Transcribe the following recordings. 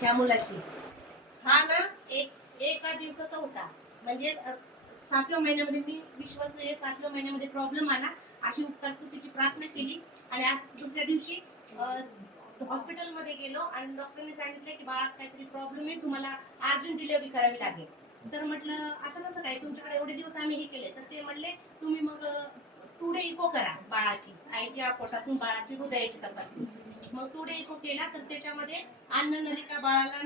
त्या मुलाची. हा ना एक एका दिवसाचा होता. म्हणजे सातव्या महिन्यामध्ये मी विश्वास नाही सातव्या महिन्यामध्ये प्रॉब्लेम आला. अशी उपकार तिची प्रार्थना केली. आणि आज दुसऱ्या दिवशी हॉस्पिटलमध्ये गेलो आणि डॉक्टरने सांगितलं की बाळात काहीतरी प्रॉब्लेम आहे. तुम्हाला अर्जंट डिलिव्हरी करावी लागेल. तर म्हटलं असं कसं काय? तुमच्याकडे एवढे दिवस आम्ही हे केले. तर ते म्हणले तुम्ही मग टुडे इको करा बाळाची आईच्या पोटातून बाळाची हृदयाची तपासणी. मग टुडे इको केला तर त्याच्यामध्ये अन्न नलिका बाळाला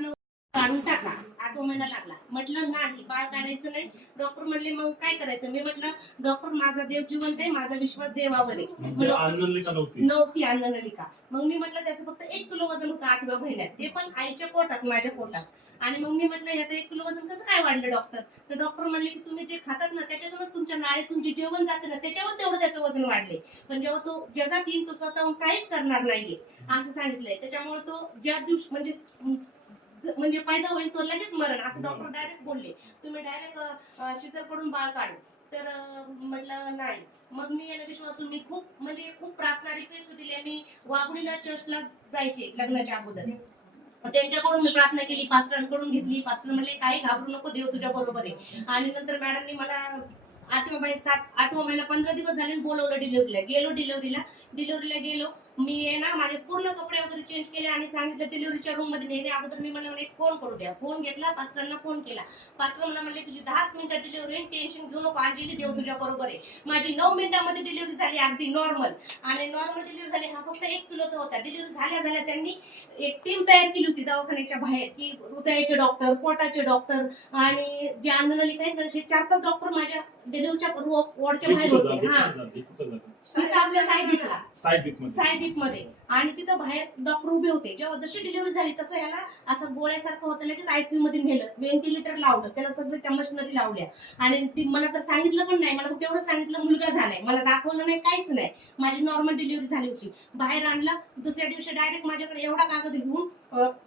काढून टाकला आठवा महिना लागला. म्हटलं नाही बाळ काढायचं नाही. डॉक्टर म्हणले मग काय करायचं? मी म्हटलं डॉक्टर माझा देव जिवंत आहे माझा विश्वास देवावर आहे. म्हणजे नव्हती. नव्हती अन्न नलिका मग मी म्हटलं त्याचं फक्त एक किलो वजन होतं आठव्या महिन्यात ते पण आईच्या पोटात माझ्या पोटात. आणि मग मी म्हटलं ह्याचं एक किलो वजन कसं काय वाढलं डॉक्टर तर डॉक्टर म्हणले की तुम्ही जे खातात ना त्याच्यातूनच तुमच्या नाळीतून जे जेवण जाते ना त्याच्यावर तेवढं त्याचं वजन वाढले पण जेव्हा तो जगात येईल तो स्वतःहून काहीच करणार नाहीये. असं सांगितलंय. त्याच्यामुळे तो ज्या दिवशी म्हणजे म्हणजे फायदा होईल तो लगेच मरण असं डॉक्टर डायरेक्ट बोलले. तुम्ही डायरेक्ट शितर पडून बाळ काढू. तर म्हटलं नाही. मग मी याला विश्वासून मी खूप म्हणजे खूप प्रार्थना रिक्वेस्ट दिली. मी वाघुडीला चर्चला जायचे लग्नाच्या अगोदर. त्यांच्याकडून मी प्रार्थना केली पास्टरांकडून घेतली. पास्टर म्हणले काही घाबरू नको देव तुझ्या बरोबर आहे. आणि नंतर मॅडमनी मला आठवा महिना सात आठवा महिना पंधरा दिवस झाले आणि बोलवलं डिलिव्हरीला गेलो डिलिव्हरीला डिलिव्हरीला गेलो. मी आहे ना माझे पूर्ण कपडे वगैरे चेंज केले आणि सांगितलं डिलिव्हरीच्या रूममध्ये नेणे. अगोदर मी म्हणलं मला एक फोन करू द्या. फोन घेतला पास्टरांना फोन केला. पास्टर मला म्हणले तुझी दहाच मिनिटात डिलिव्हरी टेन्शन घेऊ नको अंजली देव तुझ्या बरोबर आहे. माझी नऊ मिनिटामध्ये डिलिव्हरी झाली अगदी नॉर्मल आणि नॉर्मल डिलिव्हरी झाली हा फक्त एक किलोचा होता. डिलिव्हरी झाल्या झाल्या त्यांनी एक टीम तयार केली होती दवाखान्याच्या बाहेर की हृदयाचे डॉक्टर पोटाचे डॉक्टर आणि जे अन्ननलिका आहेत तसे चार पाच डॉक्टर माझ्या डिलिव्हरीच्या वॉर्डच्या बाहेर होते. हा. तिथं आपल्या सायदीपला सायदिकमध्ये सायदीपमध्ये आणि तिथं बाहेर डॉक्टर उभे होते. जेव्हा जशी डिलिव्हरी झाली तसं ह्याला असं गोळ्यासारखं होतं लगेच आयसीयू मध्ये नेलं. व्हेंटिलेटर लावलं त्याला सगळं त्या मशिनरी लावल्या. आणि मला तर सांगितलं पण नाही. मला फक्त एवढं सांगितलं मुलगा झालाय. मला दाखवलं नाही काहीच नाही. माझी नॉर्मल डिलिव्हरी झाली होती. बाहेर आणलं. दुसऱ्या दिवशी डायरेक्ट माझ्याकडे एवढा कागद घेऊन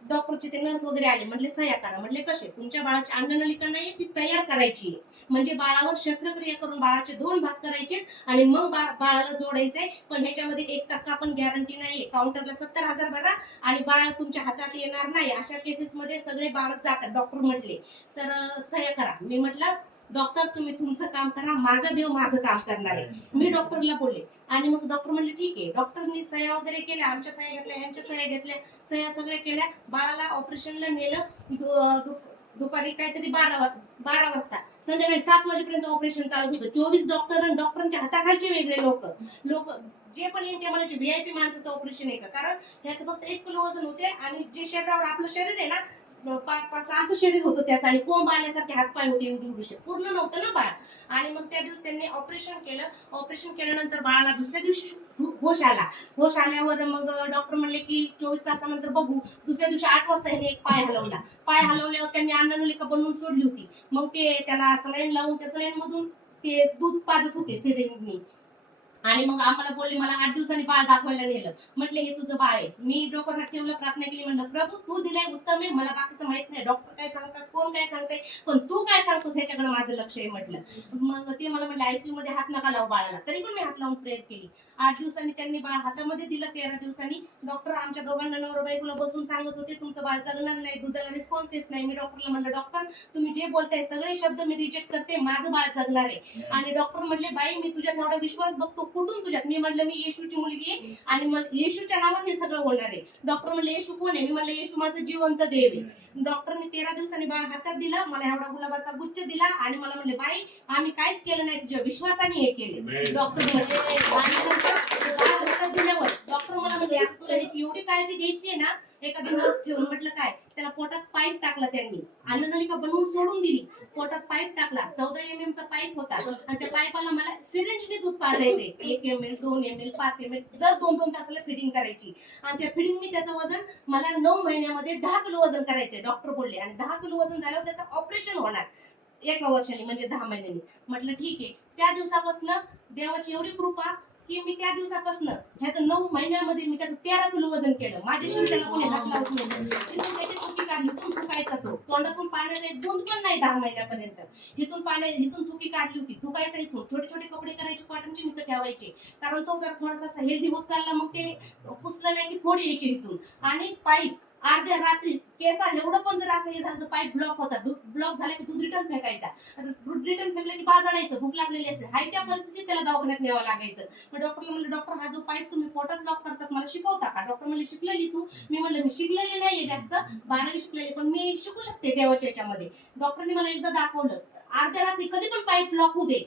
डॉक्टरचे ते नर्स वगैरे आले. म्हटले सह्या करा. म्हटले कसे? तुमच्या बाळाची अन्ननलिका नाही ती तयार करायची आहे. म्हणजे बाळावर शस्त्रक्रिया करून बाळाचे दोन भाग करायचे आणि मग बा- बाळाला जोडायचंय पण ह्याच्यामध्ये एक टक्का पण गॅरंटी नाहीये. काउंटरला सत्तर हजार भरा आणि बाळ तुमच्या हातात येणार नाही. अशा केसेस मध्ये सगळे बाळ जातात. डॉक्टर म्हटले. तर सह्य सह्या करा. मी म्हटलं डॉक्टर तुम्ही तुमचं काम करा. माझा देव माझं काम करणार आहे. मी डॉक्टरला बोलले. आणि मग डॉक्टर म्हणले ठीक आहे. डॉक्टरनी सह्या वगैरे केल्या. आमच्या सह्या घेतल्या ह्यांच्या सह्या घेतल्या. सह्या सगळ्या केल्या. बाळाला ऑपरेशनला नेलं. दुपारी काहीतरी बारा बारा वाजता. संध्याकाळी सात वाजेपर्यंत ऑपरेशन चालत होतं. चोवीस डॉक्टर आणि डॉक्टरांच्या हाताखालचे वेगळे लोक. लोक जे पण येईल ते म्हणायचे व्हीआयपी माणसाचं ऑपरेशन आहे का? कारण ह्याचं फक्त एक किलो वजन होते आणि जे शरीरावर आपलं शरीर आहे ना असं शरीर होतं त्याचं. आणि कोंब आल्यासारखे हातपाय होते एवढी पूर्ण नव्हतं ना बाळ. आणि मग त्या दिवशी त्यांनी ऑपरेशन केलं. ऑपरेशन केल्यानंतर बाळाला दुसऱ्या दिवशी होश आला. होश आल्यावर मग डॉक्टर म्हणले की चोवीस तासानंतर बघू. दुसऱ्या दिवशी आठ वाजता ह्याने एक पाय हलवला. पाय हलवल्यावर त्यांनी अन्ननलिका बनवून सोडली होती. मग ते त्याला सलाईन लावून त्या सलाईन मधून ते दूध पाजत होते सिरिंगनी आणि मग आम्हाला बोलले मला आठ दिवसांनी बाळ दाखवायला नेलं. म्हटले हे तुझं बाळ आहे. मी डोक्यावर हात ठेवलं प्रार्थना केली म्हणलं प्रभू तू दिलाय उत्तम आहे मला बाकीचं माहीत नाही. डॉक्टर काय सांगतात कोण काय सांगताय पण तू काय सांगतोस ह्याच्याकडे माझं लक्ष आहे म्हटलं. मग ते मला म्हटलं आयसीयू मध्ये हात नका लावू बाळाला. तरी पण मी हात लावून प्रेयर केली. आठ दिवसांनी त्यांनी बाळ हातामध्ये दिलं तेरा दिवसांनी. डॉक्टर आमच्या दोघांना नवरा बायकोला बसून सांगत होते तुमचं बाळ जगणार नाही दुधाला रिस्पॉन्स देत नाही. मी डॉक्टरला म्हणलं डॉक्टर तुम्ही जे बोलताय सगळे शब्द मी रिजेक्ट करते माझं बाळ जगणार आहे. आणि डॉक्टर म्हणले बाई मी तुझ्यात एवढा विश्वास बघतो कुठून तुझ्यात मी म्हणलं मी येशूची मुलगी आहे आणि येशूच्या नावात हे सगळं होणार आहे डॉक्टर म्हणले येशू कोण आहे मी म्हणलं येशू माझं जिवंत देव आहे डॉक्टरने तेरा दिवसांनी बाळ हातात दिला मला एवढा गुलाबाचा गुच्छ दिला आणि मला म्हणले बाई आम्ही काहीच केलं नाही तुझ्या विश्वासाने हे केले डॉक्टर म्हणजे आणि नंतर बाळ हातात दिल्यावर डॉक्टर मला म्हणजे "आता तुला ह्याची एवढी काळजी घ्यायची आहे ना एका दिवस ठेवून म्हटलं काय त्याला पोटात पाईप टाकला त्यांनी. अन्ननलिका बनवून सोडून दिली. पोटात पाईप टाकला. चौदा एम एम चा पाईप होता. आणि त्या पाईपाला मला सिरिंजने दूध पाजायचे. एक एम एल दोन एम एल पाच एम एल दर दोन दोन तासाला फिटिंग करायची. आणि त्या फिडिंगनी त्याचं वजन मला नऊ महिन्यामध्ये दहा किलो वजन करायचे डॉक्टर बोलले. आणि दहा किलो वजन झाल्यावर त्याचं ऑपरेशन होणार. एका वर्षाने म्हणजे दहा महिन्यांनी. म्हटलं ठीक आहे. त्या दिवसापासून देवाची एवढी कृपा की मी त्या दिवसापासून ह्याचं नऊ महिन्यामध्ये मी त्याचं तेरा किलो वजन केलं. माझ्या त्याला कोणी हात लावत नाही. त्याची थुकी काढली. खूप थुकायचा तो. तोंडातून पाण्याचा एक बूंद पण नाही दहा महिन्यापर्यंत. हिथून पाण्या इथून थुकी काढली होती. थुकायचा इथून. छोटे छोटे कपडे करायचे कॉटनचे निथं ठेवायचे. कारण तो जर थोडासा हेल्दी होत चालला मग ते पुसलं नाही की फोड यायचे इथून. आणि पाईप अर्ध्या रात्री केसा एवढं पण जर असं हे झालं तर पाईप ब्लॉक होता ब्लॉक झाला की दूध रिटर्न फेकायचा. दूध रिटर्न फेकलं की बाळ रडायचं भूक लागलेली असेल. हाय त्या परिस्थितीत त्याला दवाखान्यात न्यावं लागायचं. मग डॉक्टरला म्हणलं डॉक्टर हा जो पाईप तुम्ही पोटात लॉक करतात मला शिकवता का? डॉक्टर म्हणले शिकलेली तू. मी म्हणलं मी शिकलेली नाहीये जास्त. बारावी शिकलेली पण मी शिकू शकते देवाच्या याच्यामध्ये. डॉक्टरने मला एकदा दाखवलं. अर्ध्या रात्री कधी पण पाईप ब्लॉक होऊ दे.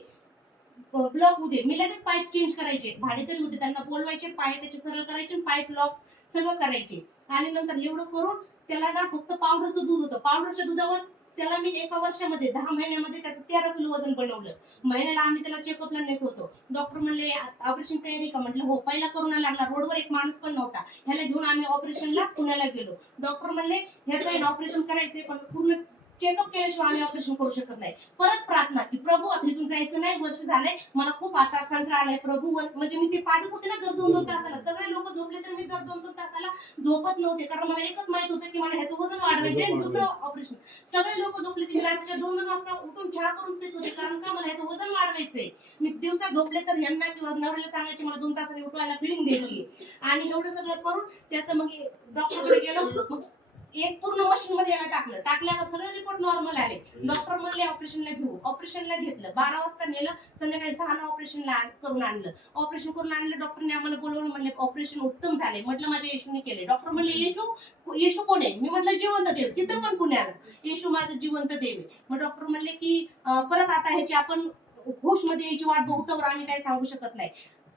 ब्लॉक होते मी लगेच पाईप चेंज करायचे. भाडेकरी होते त्यांना बोलवायचे पाय त्याचे सरळ करायचे पाईप लॉक सगळं करायचे. आणि नंतर एवढं करून त्याला ना फक्त पावडरचं दूध होतं. पावडरच्या दुधावर त्याला मी एका वर्षामध्ये दहा महिन्यामध्ये त्याचं तेरा किलो वजन बनवलं. महिन्याला आम्ही त्याला चेकअपला नेत होतो. डॉक्टर म्हणले ऑपरेशन तयारी का? म्हटलं हो पहिला करोना लागला. रोडवर एक माणूस पण नव्हता. ह्याला घेऊन आम्ही ऑपरेशनला पुण्याला गेलो. डॉक्टर म्हणले ह्याचं ऑपरेशन करायचंय पण पूर्ण चेकअप केल्याशिवाय आम्ही ऑपरेशन करू शकत नाही. परत प्रार्थना की प्रभू आता इथून जायचं नाही वर्ष झालंय मला खूप आता कंटाळा आलाय प्रभू म्हणजे मी ते पाजत होते ना दर दोन दोन तासाला. सगळे लोक झोपले तर मी दर दोन दोन तासाला झोपत नव्हते कारण मला एकच माहीत होतं की मला ह्याचं वजन वाढवायचं आणि दुसरं ऑपरेशन. सगळे लोक झोपले मी रात्रीच्या दोन दोन वाजता उठून चहा करून पित होते कारण का मला ह्याचं वजन वाढवायचंय? मी दिवसा झोपले तर यांना किंवा नवऱ्याला सांगायचे मला दोन तासांनी उठवायला फिलिंग द्यायची आणि एवढं सगळं करून त्याचं मग डॉक्टरकडे गेलो मग एक पूर्ण मशीन मध्ये याला टाकलं. टाकल्यावर सगळे रिपोर्ट नॉर्मल आले. डॉक्टर म्हणले ऑपरेशनला घेऊ. ऑपरेशनला घेतलं. बारा वाजता नेलं संध्याकाळी सहाला ऑपरेशनला करून आणलं. ऑपरेशन करून आणलं डॉक्टरने आम्हाला बोलवलं म्हणले ऑपरेशन उत्तम झाले म्हटलं माझ्या येशूने केले डॉक्टर म्हणले येशू येशू कोण आहे? मी म्हटलं जिवंत देव. तिथं पण पुण्याला येशू माझं जिवंत देव मग डॉक्टर म्हणले की परत आता ह्याची आपण होशमध्ये याची वाट बघतोवर आम्ही काही सांगू शकत नाही.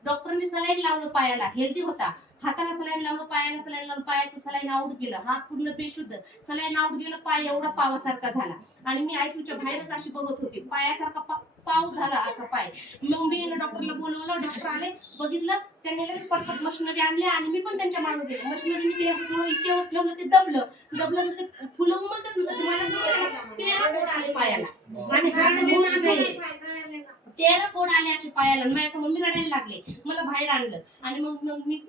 डॉक्टरने सलाईन लावलं पायाला. हेल्दी होता. हाताला सलाईन लावलं पायाला सलाईन लावलं पायाचं सलाईन आउट गेलं हात पूर्ण बेशुद्ध. सलाईन आउट गेलं पाय एवढा पावासारखा झाला. आणि मी आयसूच्या बाहेरच अशी बघत होती. पायासारखा पा- पाव झाला असा पाय. मग मी डॉक्टरला बोलवलं डॉक्टर आले बघितलं त्यांनी लगेच पटपट मशिनरी आणल्या आणि मी पण त्यांच्या मागे गेले. मशिनरी मी इतके ठेवलं ते दबलं. दबलं जसं फुलं उमलतात ना आले पायाला. आणि तेरा फोड आले असे पायाला? माझ्या मम्मी रडायला लागले. मला बाहेर आणलं. आणि मग मग मी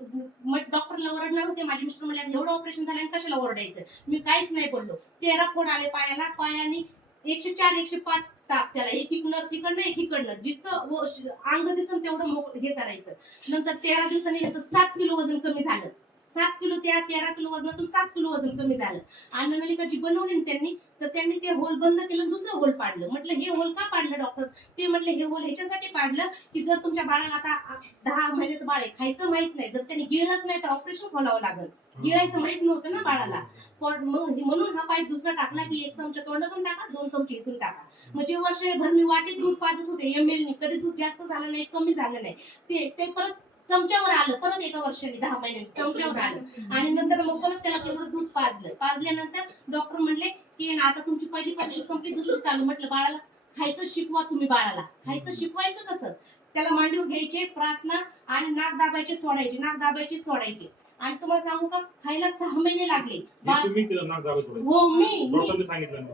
मग डॉक्टरला ओरडणार होते. माझे मिस्टर म्हणले एवढं ऑपरेशन झालं आणि कशाला ओरडायचं? मी काहीच नाही बोललो. तेरा फोड आले पायाला? पायाने एकशे चार एकशे पाच ताप त्याला. एक इकडनं तिकडनं एक इकडनं जिथं अंग दिसन तेवढं हे करायचं. नंतर तेरा दिवसांनी याचं सात किलो वजन कमी झालं. सात किलो त्या तेरा किलो वजनातून सात किलो वजन कमी झालं. आणि जी बनवली त्यांनी तर त्यांनी ते होल बंद केलं दुसरं होल पाडलं. म्हटलं हे होल का पाडलं डॉक्टर ते म्हटलं हे होल ह्याच्यासाठी पाडलं की जर तुमच्या बाळाला आता दहा महिन्याचं बाळ आहे खायचं माहीत नाही जर त्यांनी गिळलंच नाही तर ऑपरेशन खोलावं लागल. गिळायचं माहीत नव्हतं ना बाळाला. म्हणून हा पाईप दुसरा टाकला की एक चमचा तोंडातून टाका दोन चमचे इथून टाका. म्हणजे वर्षभर मी वाटेत दूध पाजत होते एम एल कधी दूध जास्त झालं नाही कमी झालं नाही. ते ते परत चमच्यावर आलं परत एका वर्षाने दहा महिन्यांनी चमच्यावर आलं. आणि नंतर मग परत त्याला तेवढं दूध पाजलं. पाजल्यानंतर डॉक्टर म्हणले की आता तुमची पहिली परीक्षा संपली दुसरी चालू. म्हटलं बाळाला खायचं शिकवा तुम्ही बाळाला. खायचं शिकवायचं कसं? त्याला मांडीवर घ्यायचे प्रार्थना आणि नाक दाबायचे सोडायचे नाक दाबायचे सोडायचे. आणि तुम्हाला सांगू का खायला सहा महिने लागले. हे मी.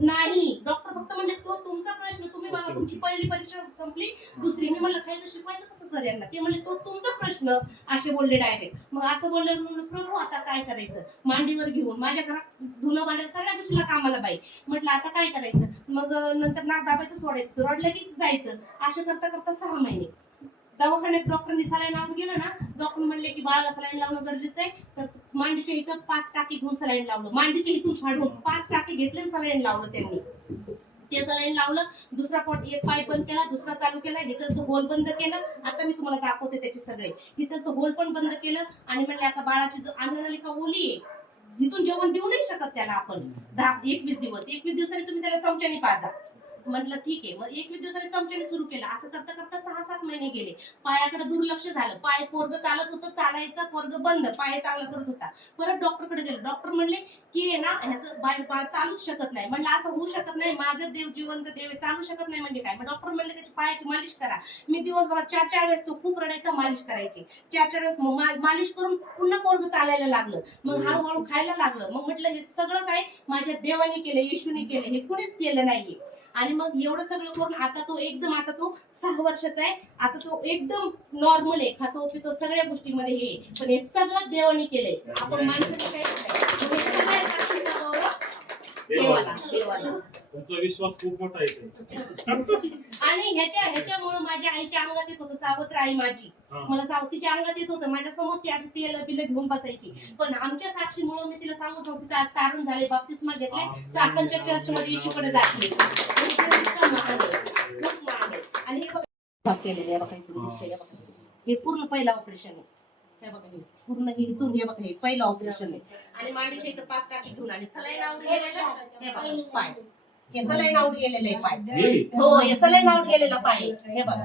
नाही. डॉक्टर फक्त म्हणजे तो तुमचा प्रश्न तुम्ही बघा तुमची पहिली परीक्षा संपली दुसरी मी म्हणलं खायचं शिकवायचं कसं सर यांना? ते म्हणले तो तुमचा प्रश्न असे बोलले डायरेक्ट मग असं बोलले प्रभू आता काय करायचं? मांडीवर घेऊन माझ्या घरात धुणं भांड्याला सगळ्या गोष्टीला कामाला बाई. म्हटलं आता काय करायचं? मग नंतर नाक दाबायचं सोडायचं रडलं की जायचं. असं करता करता सहा महिने. दवाखान्यात डॉक्टरने सलाईन लावून गेलं ना डॉक्टर म्हणले की बाळाला सलाईन लावणं गरजेचं आहे. तर मांडीच्या इथं पाच टाकी घेऊन सलाईन लावलं. मांडीच्या इथून फाडून पाच टाकी घेतले सलाईन लावलं त्यांनी. ते सलाईन लावलं दुसरा पॉट एक पाय बंद केला दुसरा चालू केला हिचं होल बंद केलं. आता मी तुम्हाला दाखवते त्याचे सगळे. हिचं होल पण बंद केलं आणि म्हणले आता बाळाची जो अन्ननलिका ओली आहे जिथून जेवण देऊ नाही शकत त्याला आपण. दहा एकवीस दिवस. एकवीस दिवसाने तुम्ही त्याला चमच्याने पाजा. म्हटलं ठीक आहे. मग एकवीस दिवसांनी चमच्याने सुरू केलं. असं करता करता सहा सात महिने गेले. पायाकडे दुर्लक्ष झालं. पाय पोरग चालत होतं चालायचं पोरग बंद. पाय चांगला करत होता. परत डॉक्टरकडे गेलो. डॉक्टर म्हणले की आहे ना ह्याचं बाय चालूच शकत नाही. म्हणलं असं होऊ शकत नाही. माझं देव जिवंत देव चालू शकत नाही म्हणजे काय? मग डॉक्टर म्हणले त्याची पायाची मालिश करा. मी दिवसभरात चार चार वेळेस तो खूप रडायचा मालिश करायची. चार चार वेळेस मग मालिश करून पुन्हा पोरग चालायला लागलं. मग हळूहळू खायला लागलं. मग म्हटलं हे सगळं काय माझ्या देवाने केलं येशूने केलं. हे कुणीच केलं नाहीये. आणि मग एवढं सगळं करून आता तो एकदम आता तो सहा वर्षाचा आहे. आता तो एकदम नॉर्मल आहे. खातो पितो सगळ्या गोष्टीमध्ये हे पण हे सगळं देवाने केलंय. आपण माणसाचं काय करायचं? हे सगळ्या साक्षीचा गौरव देवाला. देवाला. तुमचा विश्वास खूप मोठा आहे आणि ह्याच्या ह्याच्यामुळे माझ्या आईच्या अंगात येत होतं सावत्र आई माझी. मला सावतीच्या अंगात येत होतं. माझ्यासमोर ती अशी तेल पिलं घेऊन बसायची. पण आमच्या साक्षीमुळे मी तिला सांगू शकतो आज तारण झाले बाप्तिस्मा घेतले चाकणच्या चर्च मध्ये येशूकडे जाते. आणि हे बघा भाग केलेले बघा. हे पूर्ण पहिलं ऑपरेशन आहे. हे बघा हे पूर्ण हे इथून हे बघा हे पहिलं ऑपरेशन आहे. आणि मांडीच्या इथं पाच टाकी घेऊन आणि सलाईन आऊट गेलेलं हे बघा पाय. हे सलाईन आऊट गेलेलं आहे पाय. हे? हो सलाईन आऊट गेलेला पाय. आहे. हे बघा.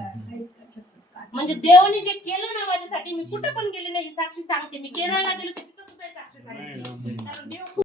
म्हणजे देवाने जे केलं ना माझ्यासाठी मी कुठं पण गेले नाही ही साक्षी सांगते. मी केरळला गेलो तिथं सुद्धा ही साक्षी नाही,